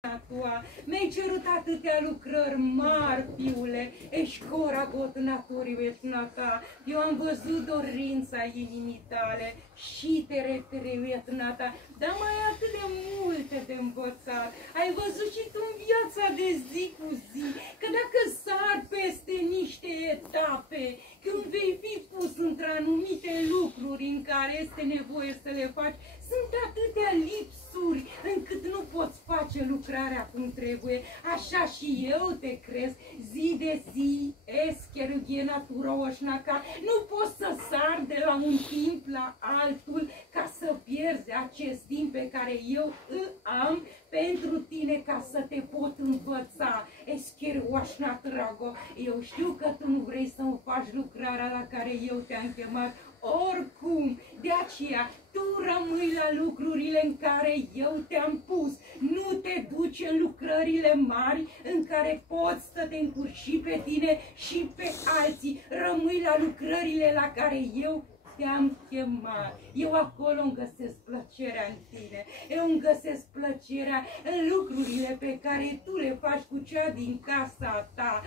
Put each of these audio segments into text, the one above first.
tua. Mi-ai cerut atâtea lucrări mari, fiule, ești cora got naturii vetnata. Eu am văzut dorința inimii tale și te vetnata, dar mai atât de multe de învățat. Ai văzut și tu în viața de zi cu zi, că dacă sar peste niște etape, când vei fi pus într-anumite lucruri în care este nevoie să le faci, sunt atâtea lipsuri încât nu poți face lucrarea cum trebuie. Așa și eu te cresc zi de zi, escherughie natura oșnaca. Nu poți să sar de la un timp la altul ca să pierzi acest timp pe care eu îl am pentru tine, ca să te pot învăța. Escheruoșna trago, eu știu că tu nu vrei să-mi faci lucrarea la care eu te-am chemat. Oricum, de aceea, tu rămâi la lucrurile în care eu te-am pus. Nu te duci în lucrările mari în care poți să te încurci și pe tine și pe alții. Rămâi la lucrările la care eu te-am chemat. Eu acolo îmi găsesc plăcerea în tine. Eu îmi găsesc plăcerea în lucrurile pe care tu le faci cu cea din casa ta.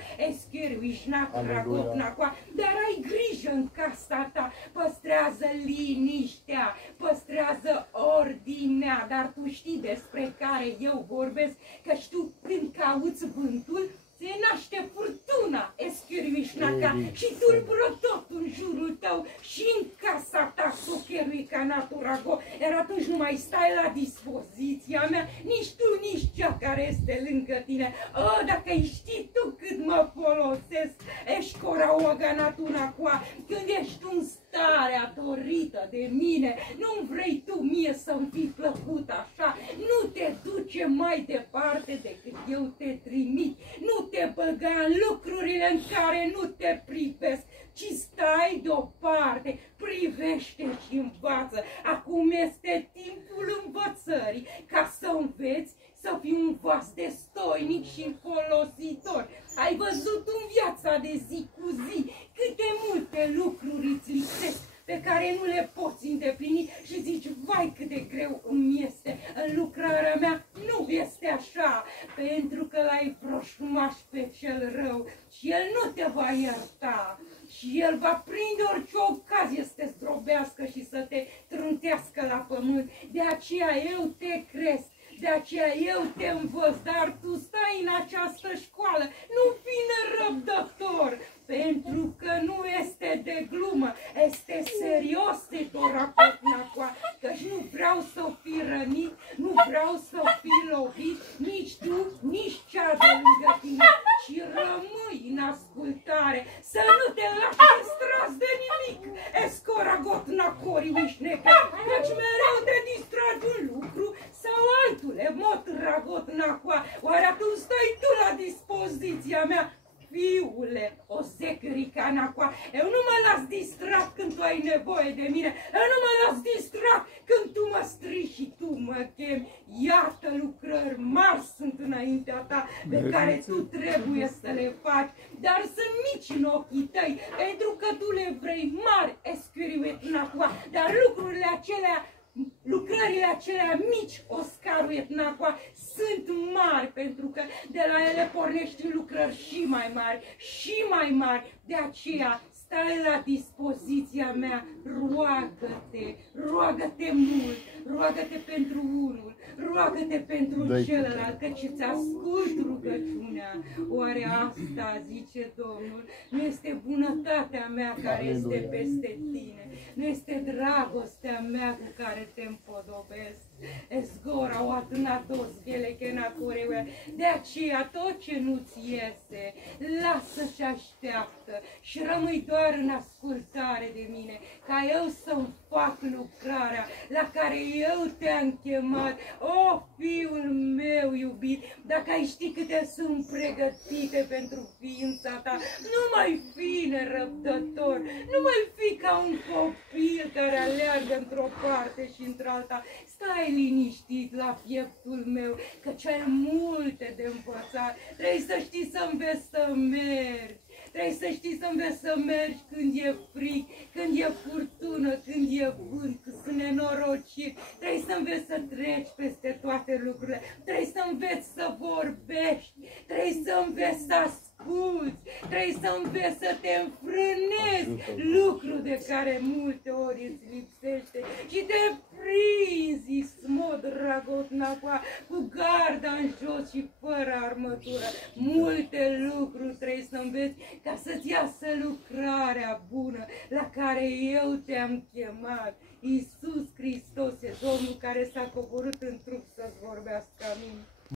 Dar ai grijă în casa ta. Păstrează liniștea, păstrează ordinea. Dar tu știi despre care eu vorbesc, că tu când cauți vântul, se naște furtuna, eschirvișnaca, și tulbură tot în jurul tău și în casa ta, socheruica naturago, iar atunci nu mai stai la dispoziția mea, nici tu, nici cea care este lângă tine. Dacă ai ști tu cât mă folosesc, ești coraoga natunacoa, când ești în starea dorită de mine, nu vrei tu mie să-mi fii plăcut așa, nu te duce mai departe decât eu te trimit, nu te băga în lucrurile în care nu te privesc, ci stai deoparte, privește și învață. Acum este timpul învățării, ca să înveți să fii un vas destoinic și folositor. Ai văzut în viața de zi cu zi câte multe lucruri îți lipsesc, pe care nu le poți îndeplini și zici, vai cât de greu îmi este. În lucrarea mea nu este așa, pentru că l-ai vroșmaș pe cel rău și el nu te va ierta. Și el va prinde orice ocazie să te zdrobească și să te trântească la pământ. De aceea eu te cresc, de aceea eu te învăț, dar tu stai în această școală, nu fi nerăbdător, pentru că nu este de glumă, este serios de Toracotnacoa, căci nu vreau să fii rănit, nu vreau să fii lovit, nici tu, nici cea de lângă tine, și rămâi în ascultare, să nu te lași distras de nimic, Escoragotnacori uișnecă, căci mereu te distragi un lucru sau altule, Motragotnacoa, oare atunci stai tu la dispoziția mea? Fiule, o securicanacoa, eu nu mă las distrat când tu ai nevoie de mine, eu nu mă las distrat când tu mă strici și tu mă chemi. Iată lucrări mari sunt înaintea ta pe care tu trebuie să le faci, dar sunt mici în ochii tăi, pentru că tu le vrei mari, escuriuetnacoa, dar lucrările acelea mici, Oscarul Etnacoa, sunt mari, pentru că de la ele pornești lucrări și mai mari, și mai mari. De aceea stai la dispoziția mea, roagă-te, roagă-te mult, roagă-te pentru unul, roagă-te pentru celălalt, căci îți ascult rugăciunea. Oare asta, zice Domnul, nu este bunătatea mea care este peste tine, nu este dragostea mea cu care te împodobesc. Esgora o atânatos ghelechenacoreue. De aceea tot ce nu-ți iese, lasă și așteaptă și rămâi doar în ascultare de mine, ca eu să-mi fac lucrarea la care eu te-am chemat. O, fiul meu iubit, dacă ai ști câte sunt pregătite pentru ființa ta, nu mai fi nerăbdător, nu mai fi ca un copil care aleargă într-o parte și într-alta. Stai liniștit la pieptul meu, căci ai multe de învățat. Trebuie să știi să înveți să mergi, Trebuie să știi să înveți să mergi când e frig, când e furtună, când e vânt, când sunt nenorociri. Trebuie să înveți să treci peste toate lucrurile. Trebuie să înveți să vorbești. Trebuie să înveți să asculți. Trebuie să înveți să te înfrânezi. Lucru de care multe ori îți lipsește. Și te prinzi, smod ragotnacoa, cu garda în jos și fără armătură. Multe lucruri trebuie să înveți ca să-ți iasă lucrarea bună la care eu te-am chemat. Iisus Hristos e Domnul care s-a coborât în trup să-ți vorbească. Amin.